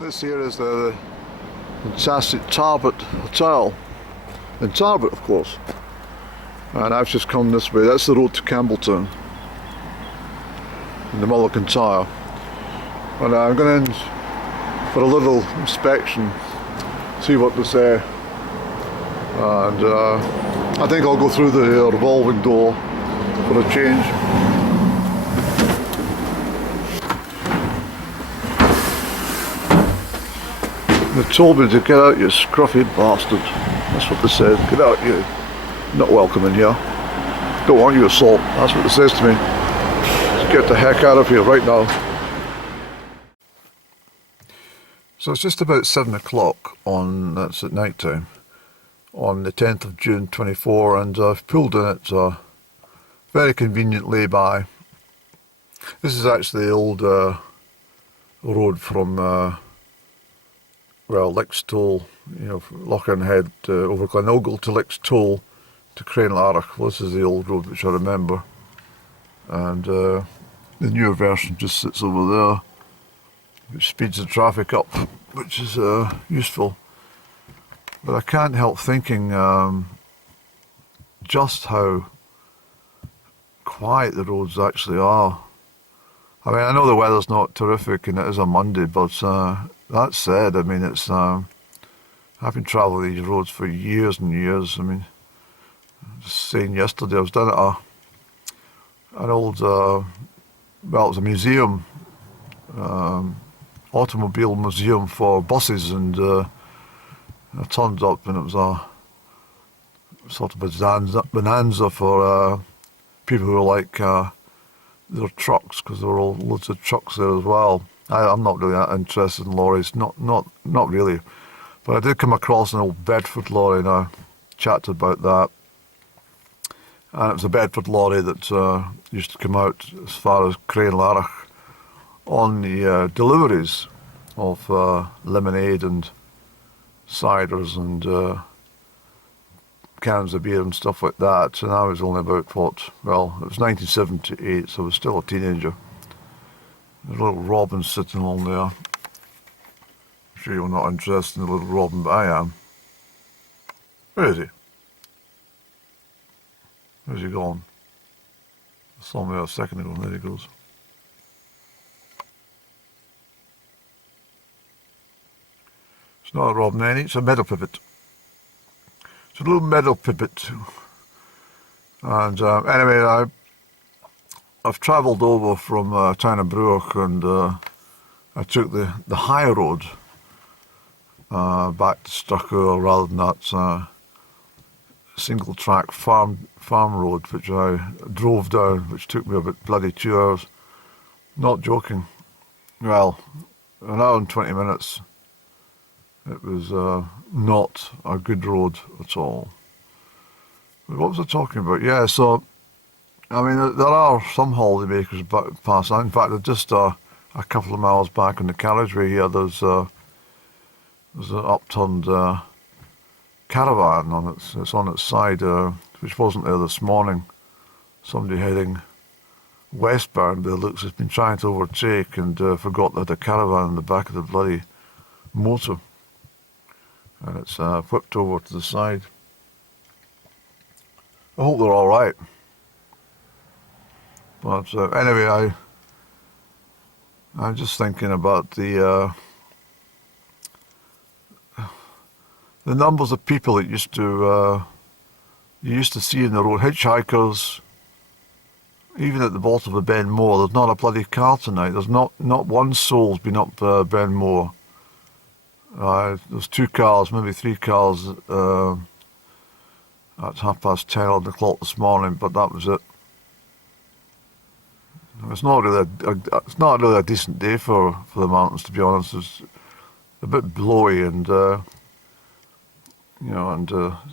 This here is the fantastic Tarbert Hotel, in Tarbert of course, and I've just come this way. That's the road to Campbelltown in the Mull of Kintyre, and I'm going in for a little inspection, see what they say, and I think I'll go through the revolving door for a change. They told me to get out, you scruffy bastard. That's what they said. Get out, you. Not welcome in here. Don't want you assault. That's what it says to me. Just get the heck out of here right now. So it's just about 7 o'clock on, that's at night time, on the 10th of June 24, and I've pulled in at a very convenient lay-by. This is actually the old road from Lixtoll, Lochern Head over Glenogle to Lixtoll to Crianlarich. Well, this is the old road which I remember, and the newer version just sits over there, which speeds the traffic up, which is useful. But I can't help thinking just how quiet the roads actually are. I mean, I know the weather's not terrific and it is a Monday, but that said, I mean, it's I've been travelling these roads for years and years. I mean, just saying yesterday, I was down at an old, it was a museum, automobile museum for buses, and I turned up and it was a sort of bonanza for people who were like their trucks, because there were loads of trucks there as well. I'm not really that interested in lorries, not really. But I did come across an old Bedford lorry, and I chatted about that. And it was a Bedford lorry that used to come out as far as Crianlarich on the deliveries of lemonade and ciders and cans of beer and stuff like that. And I was only about, it was 1978, so I was still a teenager. There's a little robin sitting on there. I'm sure you're not interested in the little robin, but I am. Where is he? Where's he gone? I saw him there a second ago, and there he goes. It's not a robin any, it's a meadow pipit. It's a little meadow pipit. And anyway, I've travelled over from town of Brewark, and I took the high road back to Stucco, rather than that single track farm road which I drove down, which took me about bloody 2 hours. Not joking. Well, an hour and 20 minutes. It was not a good road at all. But what was I talking about? Yeah, so I mean, there are some holidaymakers past that. In fact, just a couple of miles back on the carriageway here, there's an upturned caravan on it's on its side, which wasn't there this morning. Somebody heading westbound, by the looks, has been trying to overtake and forgot that the caravan in the back of the bloody motor, and it's whipped over to the side. I hope they're all right. But anyway, I'm just thinking about the numbers of people that you used to see in the road. Hitchhikers, even at the bottom of Ben Moor. There's not a bloody car tonight. There's not one soul's been up Ben Moor. There's 2 cars, maybe 3 cars at 10:30 o'clock this morning, but that was it. It's not really a decent day for the mountains, to be honest. It's a bit blowy and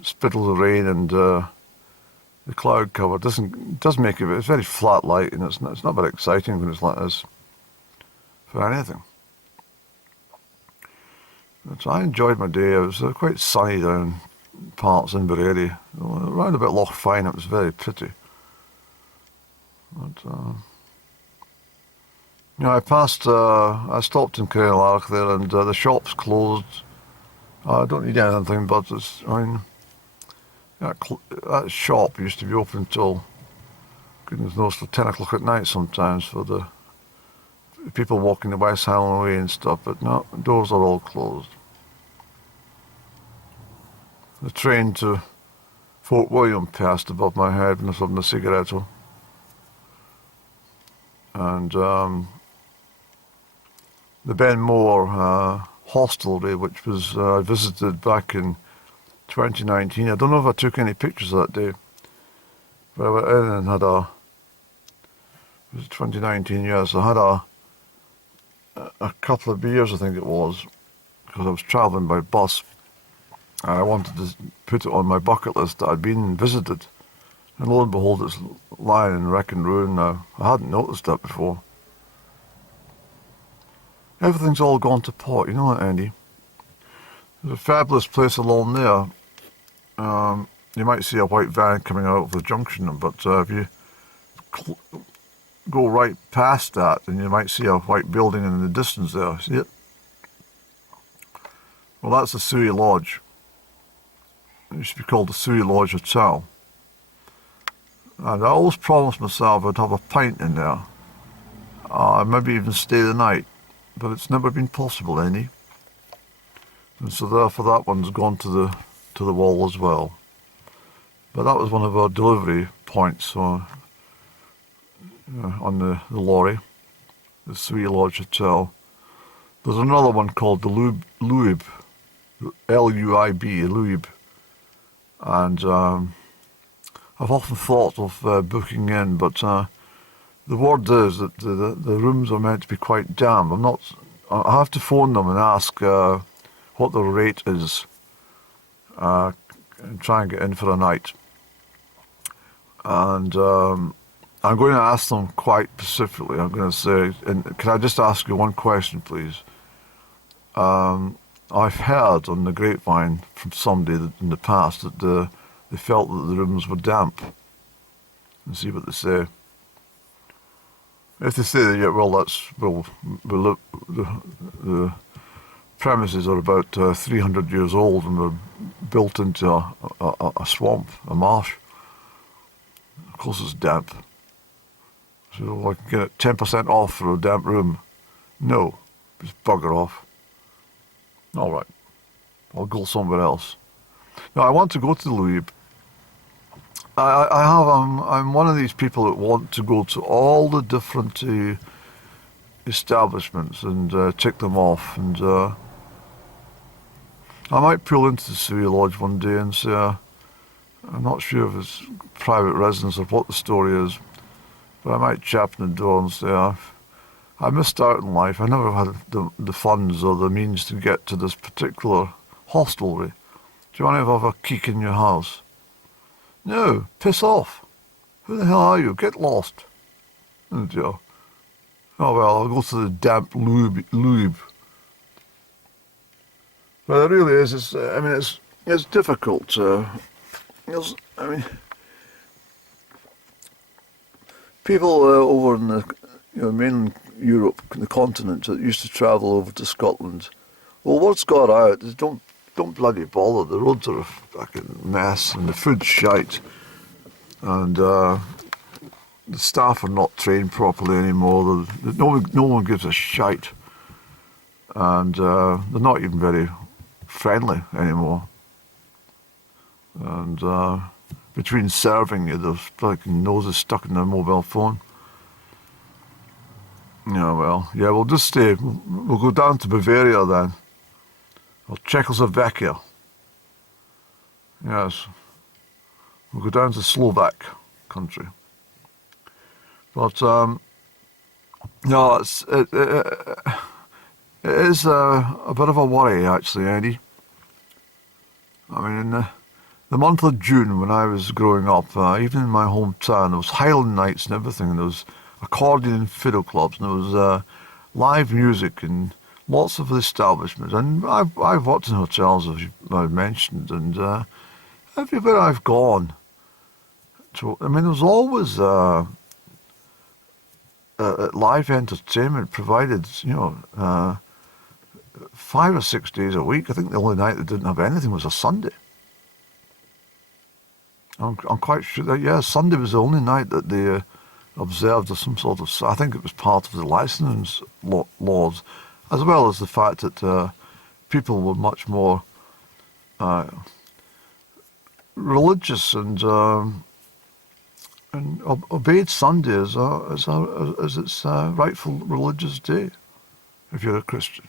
spittles of rain, and the cloud cover does make it. It's very flat light, and it's not very exciting when it's like this for anything. So I enjoyed my day. It was quite sunny down parts in Inverary. Around about Loch Fyne, it was very pretty. But I passed, I stopped in Crianlarich there, and the shop's closed. I don't need anything, but that shop used to be open until, goodness knows, for 10 o'clock at night sometimes for the people walking the West Highland Way and stuff, but no, doors are all closed. The train to Fort William passed above my head when I was having a cigaretto. And the Ben Moore hostelry, which was visited back in 2019. I don't know if I took any pictures that day, but I went in and had it was 2019, yes, I had a couple of beers, I think it was, because I was travelling by bus. I wanted to put it on my bucket list that I'd been visited. And lo and behold, it's lying in wreck and ruin now. I hadn't noticed that before. Everything's all gone to pot, you know that, Andy? There's a fabulous place along there. You might see a white van coming out of the junction, but if you go right past that, then you might see a white building in the distance there. See it? Well, that's the Suey Lodge. It used to be called the Suey Lodge Hotel. And I always promised myself I'd have a pint in there. Maybe even stay the night. But it's never been possible, Andy. And so therefore that one's gone to the wall as well. But that was one of our delivery points on the lorry, the Suey Lodge Hotel. There's another one called the Luib, L-U-I-B, Luib. And I've often thought of booking in, but the word is that the rooms are meant to be quite damp. I have to phone them and ask what the rate is and try and get in for a night. And I'm going to ask them quite specifically. I'm going to say, and can I just ask you one question, please? I've heard on the grapevine from somebody in the past that they felt that the rooms were damp. And see what they say. If they say that, yeah, well, the premises are about 300 years old and were built into a swamp, a marsh. Of course it's damp. So I can get 10% off for a damp room. No, just bugger off. All right, I'll go somewhere else. Now, I want to go to the Louis. I'm one of these people that want to go to all the different establishments and tick them off. And I might pull into the Suey Lodge one day and say, I'm not sure if it's private residence or what the story is, but I might chap in the door and say, I missed out in life. I never had the funds or the means to get to this particular hostelry. Do you want to have a keek in your house? No, piss off. Who the hell are you? Get lost. Oh dear. Oh well, I'll go to the damp lube. But it really is, it's difficult. People over in the mainland Europe, the continent, that used to travel over to Scotland, well, what's got out is don't bloody bother. The roads are a fucking mess and the food's shite. And the staff are not trained properly anymore. No one gives a shite. And they're not even very friendly anymore. And between serving you, there's fucking noses stuck in their mobile phone. Yeah, well, yeah, we'll just stay. We'll go down to Bavaria then. Or Czechoslovakia. Yes. We'll go down to Slovak country. But, no, it is a bit of a worry, actually, Andy. I mean, in the month of June, when I was growing up, even in my hometown, there was Highland nights and everything, and there was accordion and fiddle clubs, and there was live music and lots of establishments. And I've worked in hotels, as I've mentioned, and everywhere I've gone, there was always live entertainment provided, 5 or 6 days a week. I think the only night they didn't have anything was a Sunday. I'm quite sure that, yeah, Sunday was the only night that they observed as some sort of, I think it was part of the licensing laws, as well as the fact that people were much more religious and obeyed Sunday as its rightful religious day, if you're a Christian.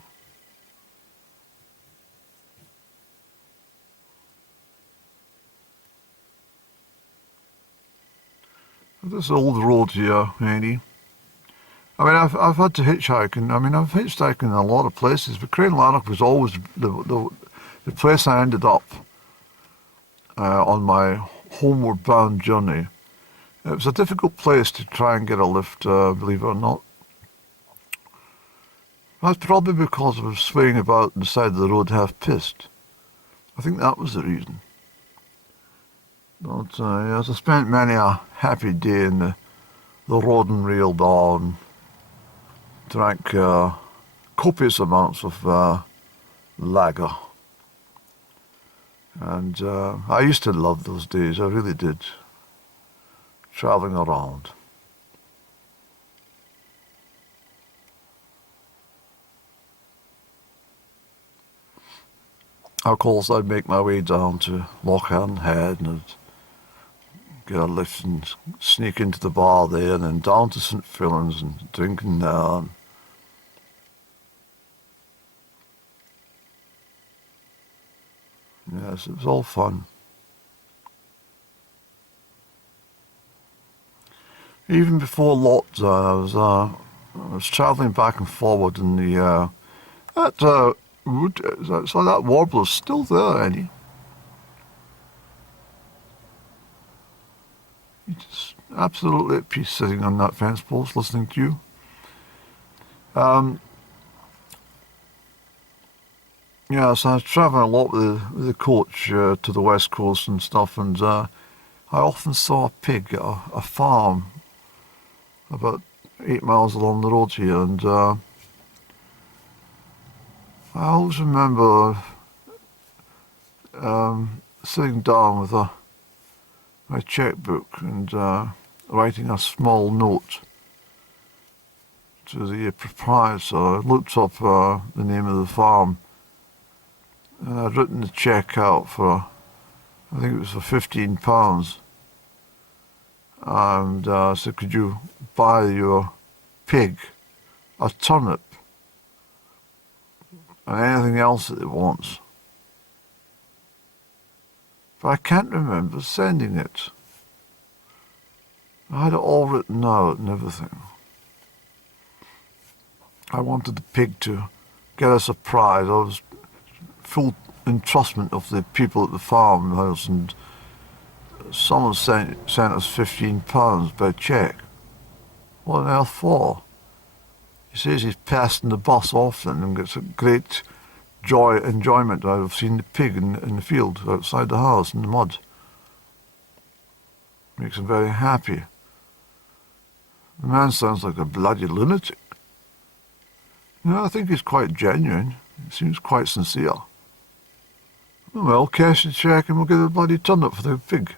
This old road here, Andy. I mean, I've had to hitchhike, and I mean, I've hitchhiked in a lot of places, but Crianlarich was always the place I ended up on my homeward bound journey. It was a difficult place to try and get a lift, believe it or not. That's probably because I was swaying about on the side of the road half pissed. I think that was the reason. But yes, I spent many a happy day in the rod and rail bar and drank copious amounts of lager. And I used to love those days, I really did, travelling around. Of course, I'd make my way down to Loch Head and I'd get a lift and sneak into the bar there and then down to St. Fillan's and drinking there. Yes, it was all fun. Even before lockdown, I was travelling back and forward in the wood. So that warbler's still there, Eddie. He's just absolutely at peace sitting on that fence post listening to you. Yeah, so I was travelling a lot with the coach to the west coast and stuff, and I often saw a pig at a farm about 8 miles along the road here, and I always remember sitting down with my checkbook and writing a small note to the proprietor. I looked up the name of the farm, and I'd written the cheque out for, I think it was for £15. And I said, could you buy your pig a turnip and anything else that it wants? But I can't remember sending it. I had it all written out and everything. I wanted the pig to get a surprise. I was full entrustment of the people at the farmhouse, and someone sent us £15 by cheque. What on earth for? He says he's passing the bus often and gets a great enjoyment out of seeing the pig in the field outside the house in the mud. Makes him very happy. The man sounds like a bloody lunatic. I think he's quite genuine. He seems quite sincere. Well, cash the cheque and we'll get a bloody turnip for the pig.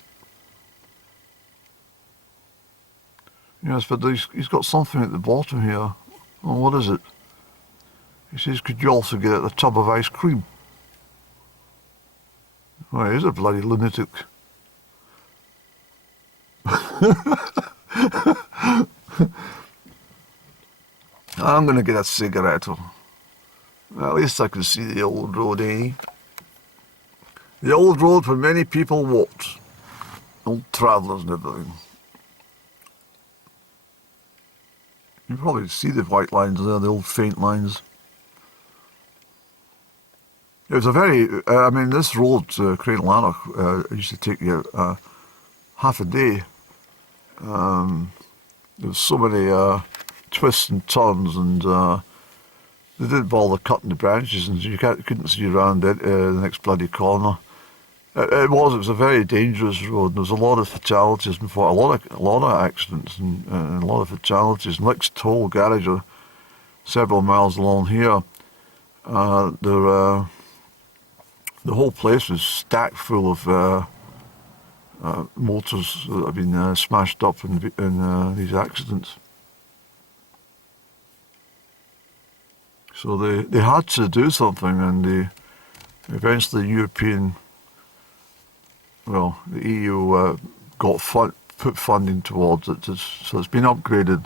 Yes, but he's got something at the bottom here. Oh, what is it? He says, could you also get a tub of ice cream? Well, he's a bloody lunatic. I'm going to get a cigarette. At least I can see the old road, eh? The old road where many people walked. Old travellers and everything. You probably see the white lines there, the old faint lines. It was a very, this road to Crianlarich used to take you half a day. There was so many twists and turns, and they didn't bother cutting the branches, and you couldn't see around it, the next bloody corner. It was a very dangerous road. There was a lot of fatalities before, a lot of accidents and a lot of fatalities. Nick's Toll garage are several miles along here. The whole place was stacked full of motors that have been smashed up in these accidents. So they had to do something, and eventually the EU put funding towards it. So it's been upgraded.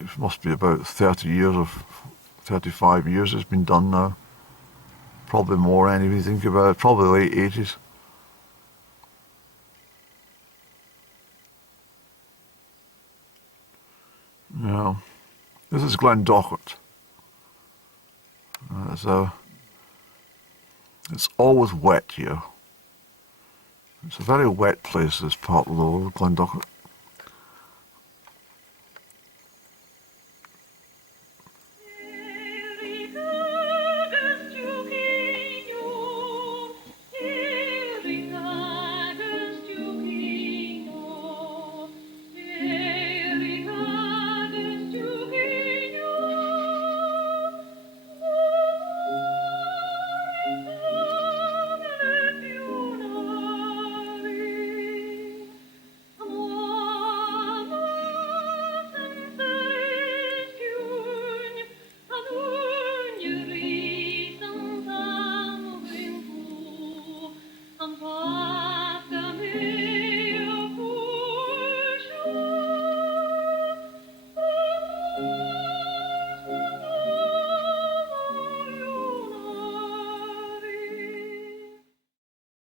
It must be about 30 years or 35 years it's been done now. Probably more anyway, think about it. Probably late 80s. Yeah. This is Glen Dochart. It's always wet here. It's a very wet place, this part of the world, Glen Dochart.